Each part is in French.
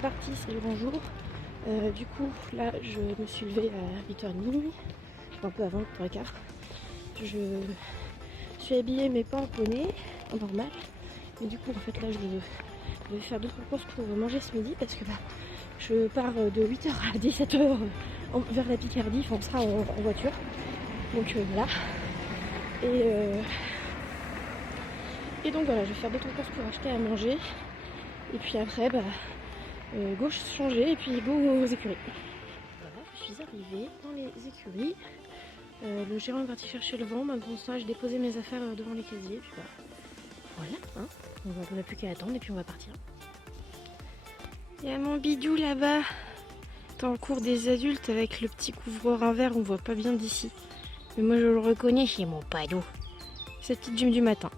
parti, c'est le grand jour. Du coup, là, je me suis levée à 8h30, un peu avant, 8h15. Je suis habillée, mais pas en poney, en normal. Mais du coup, en fait, là, je vais faire 2-3 courses pour manger ce midi parce que je pars de 8h à 17h vers la Picardie. Enfin, on sera en voiture. Donc voilà. Et donc voilà, je vais faire 2-3 courses pour acheter à manger. Et puis après, go changer et puis go aux écuries. Voilà, je suis arrivée dans les écuries. Le gérant est parti chercher le vent. Maintenant, ça, j'ai déposé mes affaires devant les casiers. Et puis voilà, hein. On n'a plus qu'à attendre et puis on va partir. Il y a mon bidou là-bas, dans le cours des adultes avec le petit couvreur en verre. On voit pas bien d'ici. Mais moi, je le reconnais, c'est mon padou. C'est la petite gym du matin.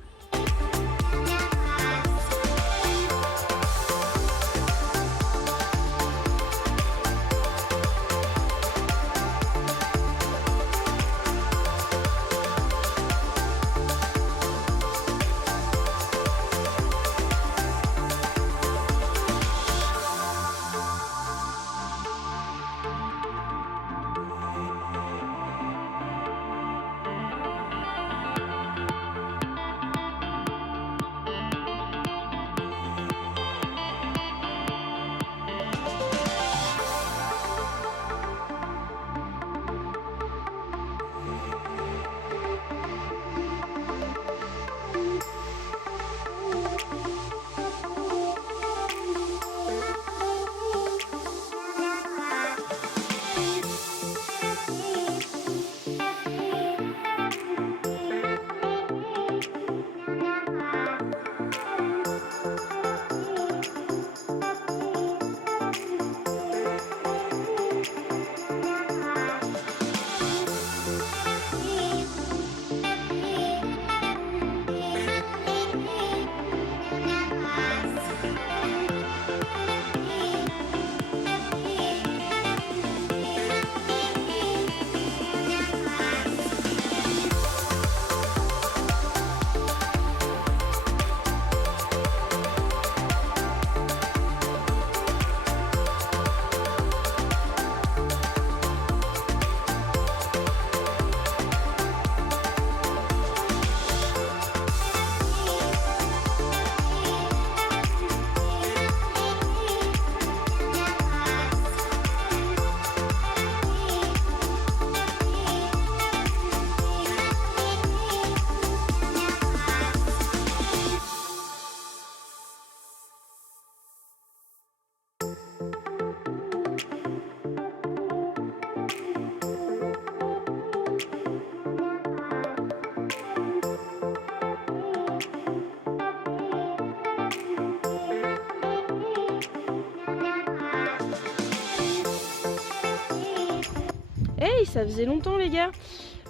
Hey, ça faisait longtemps les gars.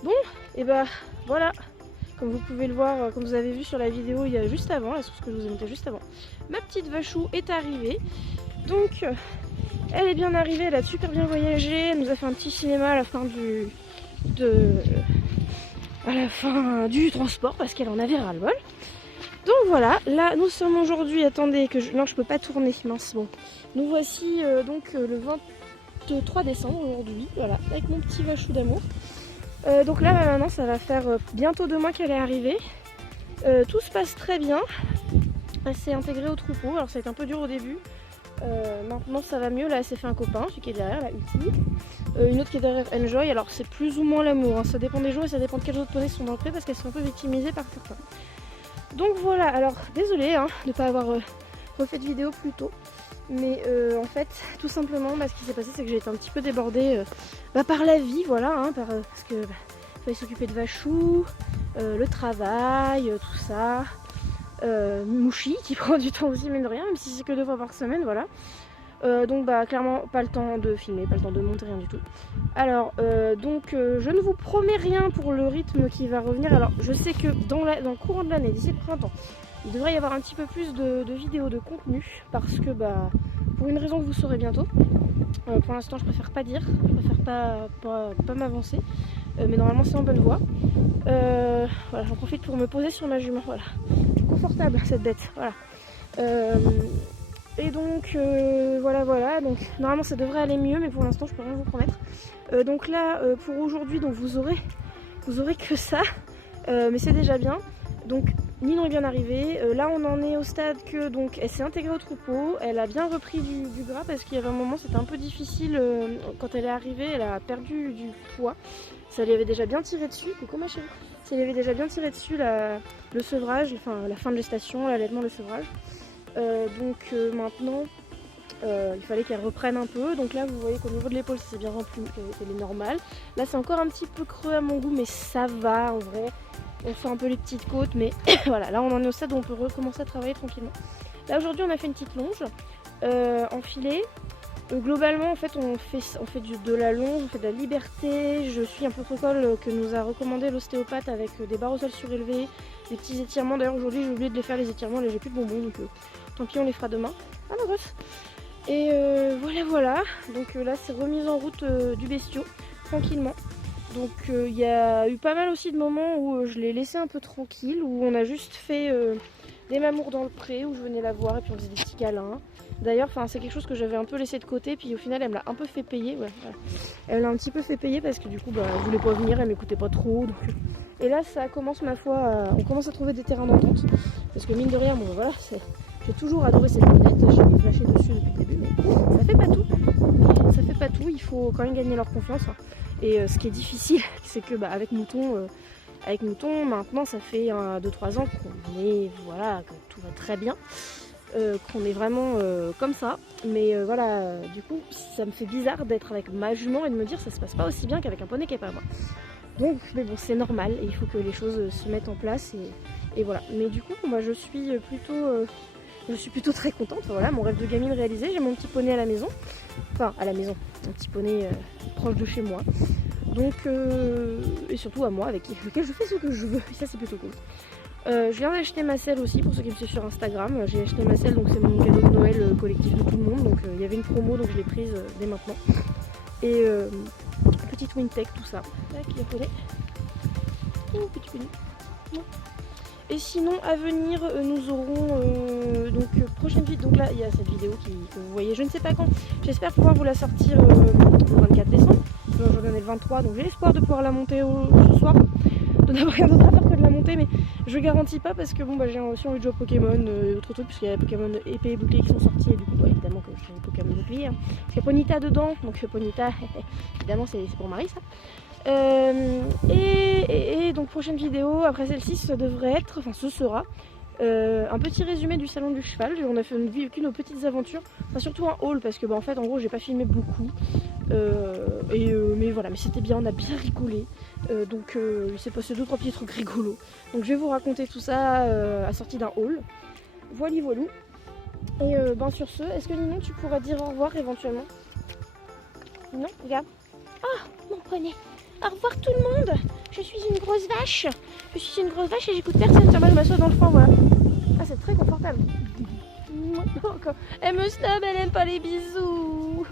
Bon, et voilà, comme vous pouvez le voir, comme vous avez vu sur la vidéo il y a juste avant, la source que je vous ai montrée juste avant, ma petite vachou est arrivée. Donc elle est bien arrivée, elle a super bien voyagé, elle nous a fait un petit cinéma à la fin du transport parce qu'elle en avait ras-le-bol. Donc voilà, là nous sommes aujourd'hui, attendez que non je peux pas tourner, mince bon. Nous voici donc le 23 décembre aujourd'hui, voilà, avec mon petit vachou d'amour. Donc là maintenant ça va faire bientôt 2 mois qu'elle est arrivée. Tout se passe très bien. Elle s'est intégrée au troupeau, alors ça a été un peu dur au début. Maintenant ça va mieux, là elle s'est fait un copain, celui qui est derrière, la Uti. Une autre qui est derrière, Enjoy, alors c'est plus ou moins l'amour, hein. Ça dépend des jours et ça dépend de quels autres poneys sont dans le pré parce qu'elles sont un peu victimisées par certains. Donc voilà, alors désolée de ne pas avoir refait de vidéo plus tôt. Mais en fait, tout simplement, ce qui s'est passé, c'est que j'ai été un petit peu débordée par la vie, voilà, parce que fallait s'occuper de vachou, le travail, tout ça. Mouchi qui prend du temps aussi, mine de rien, même si c'est que 2 fois par semaine, voilà. Donc clairement pas le temps de filmer, pas le temps de monter, rien du tout. Alors je ne vous promets rien pour le rythme qui va revenir. Alors je sais que dans le courant de l'année, d'ici le printemps, il devrait y avoir un petit peu plus de vidéos, de contenu, parce que pour une raison que vous saurez bientôt. Pour l'instant je préfère pas dire, je préfère pas m'avancer, mais normalement c'est en bonne voie. Voilà, j'en profite pour me poser sur ma jument, voilà. Confortable cette bête, voilà. Et donc voilà, donc normalement ça devrait aller mieux, mais pour l'instant je peux rien vous promettre. Donc là pour aujourd'hui, donc vous aurez que ça, mais c'est déjà bien. Donc Ninon est bien arrivée. Là on en est au stade que donc elle s'est intégrée au troupeau, elle a bien repris du gras parce qu'il y avait un moment c'était un peu difficile quand elle est arrivée, elle a perdu du poids. Ça lui avait déjà bien tiré dessus, coucou ma chérie. Ça lui avait déjà bien tiré dessus le sevrage, enfin la fin de gestation, l'allaitement, le sevrage. Maintenant il fallait qu'elle reprenne un peu. Donc là vous voyez qu'au niveau de l'épaule c'est bien rempli, qu'elle est normale. Là c'est encore un petit peu creux à mon goût, mais ça va en vrai. On sent un peu les petites côtes, mais voilà, là on en est au stade où on peut recommencer à travailler tranquillement. Là aujourd'hui on a fait une petite longe enfilée. Globalement en fait on fait de la longe, on fait de la liberté. Je suis un protocole que nous a recommandé l'ostéopathe avec des barres au sol surélevées, des petits étirements. D'ailleurs aujourd'hui j'ai oublié de les faire les étirements, là j'ai plus de bonbons donc tant pis on les fera demain. Ah ma gosse. Et voilà. Donc là c'est remise en route du bestiau, tranquillement. Donc il y a eu pas mal aussi de moments où je l'ai laissé un peu tranquille, où on a juste fait des mamours dans le pré, où je venais la voir et puis on faisait des petits câlins. D'ailleurs c'est quelque chose que j'avais un peu laissé de côté, puis au final elle me l'a un peu fait payer. Ouais, voilà. Elle l'a un petit peu fait payer parce que du coup elle voulait pas venir, elle m'écoutait pas trop. Donc... Et là ça commence ma foi, on commence à trouver des terrains d'entente. Parce que mine de rien, bon voilà, j'ai toujours adoré cette lunette, j'ai flashé dessus depuis le début, mais ça fait pas tout. Ça fait pas tout, il faut quand même gagner leur confiance. Et ce qui est difficile, c'est que avec Mouton, maintenant ça fait 2-3 ans qu'on est, voilà, que tout va très bien, qu'on est vraiment comme ça. Mais du coup ça me fait bizarre d'être avec ma jument et de me dire ça se passe pas aussi bien qu'avec un poney qui est pas moi. Donc mais bon c'est normal et il faut que les choses se mettent en place et voilà. Mais du coup moi je suis plutôt très contente, voilà, mon rêve de gamine réalisé, j'ai mon petit poney à la maison, un petit poney proche de chez moi, donc et surtout à moi avec lequel je fais ce que je veux, et ça c'est plutôt cool. Je viens d'acheter ma selle aussi, pour ceux qui me suivent sur Instagram, j'ai acheté ma selle, donc c'est mon cadeau de Noël collectif de tout le monde, donc il y avait une promo donc je l'ai prise dès maintenant, et petite Wintech tout ça, là qui est collé, petit poney. Et sinon à venir nous aurons prochaine vidéo, donc là il y a cette vidéo que vous voyez je ne sais pas quand, j'espère pouvoir vous la sortir le 24 décembre, aujourd'hui on est le 23 donc j'ai l'espoir de pouvoir la monter ce soir, de n'avoir rien d'autre à faire que de la monter, mais je garantis pas parce que j'ai aussi envie de jouer à Pokémon et autres trucs, puisqu'il y a Pokémon épée et bouclier qui sont sortis et du coup évidemment que je fais Pokémon bouclier, hein. Parce qu'il y a Ponyta dedans, donc Ponyta évidemment c'est pour Marie ça. Et donc prochaine vidéo, après celle-ci, ce sera un petit résumé du salon du cheval. On a vécu nos petites aventures, surtout un haul parce que en fait en gros j'ai pas filmé beaucoup, mais voilà, mais c'était bien, on a bien rigolé, donc il s'est passé 2-3 petits trucs rigolos, donc je vais vous raconter tout ça assorti d'un haul. Voilà. Et sur ce, est-ce que Ninon tu pourras dire au revoir éventuellement? Non, regarde. Ah, mon poney. Au revoir tout le monde. Je suis une grosse vache. Et j'écoute personne. Tiens, moi je m'assois dans le fond, voilà. Ah, c'est très confortable. Elle me snob, elle aime pas les bisous.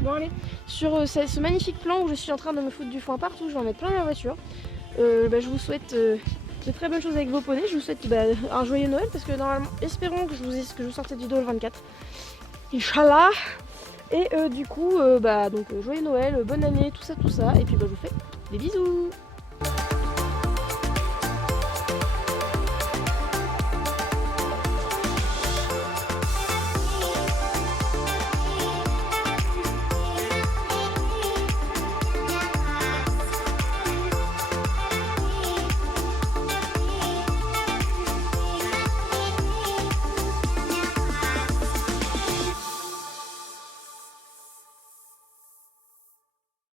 Bon allez, sur ce magnifique plan où je suis en train de me foutre du foin partout, je vais en mettre plein dans la voiture. Je vous souhaite de très bonnes choses avec vos poneys. Je vous souhaite un joyeux Noël parce que normalement, espérons que je vous sorte cette vidéo le 24. Inch'Allah. Et joyeux Noël, bonne année, tout ça, et puis je vous fais des bisous.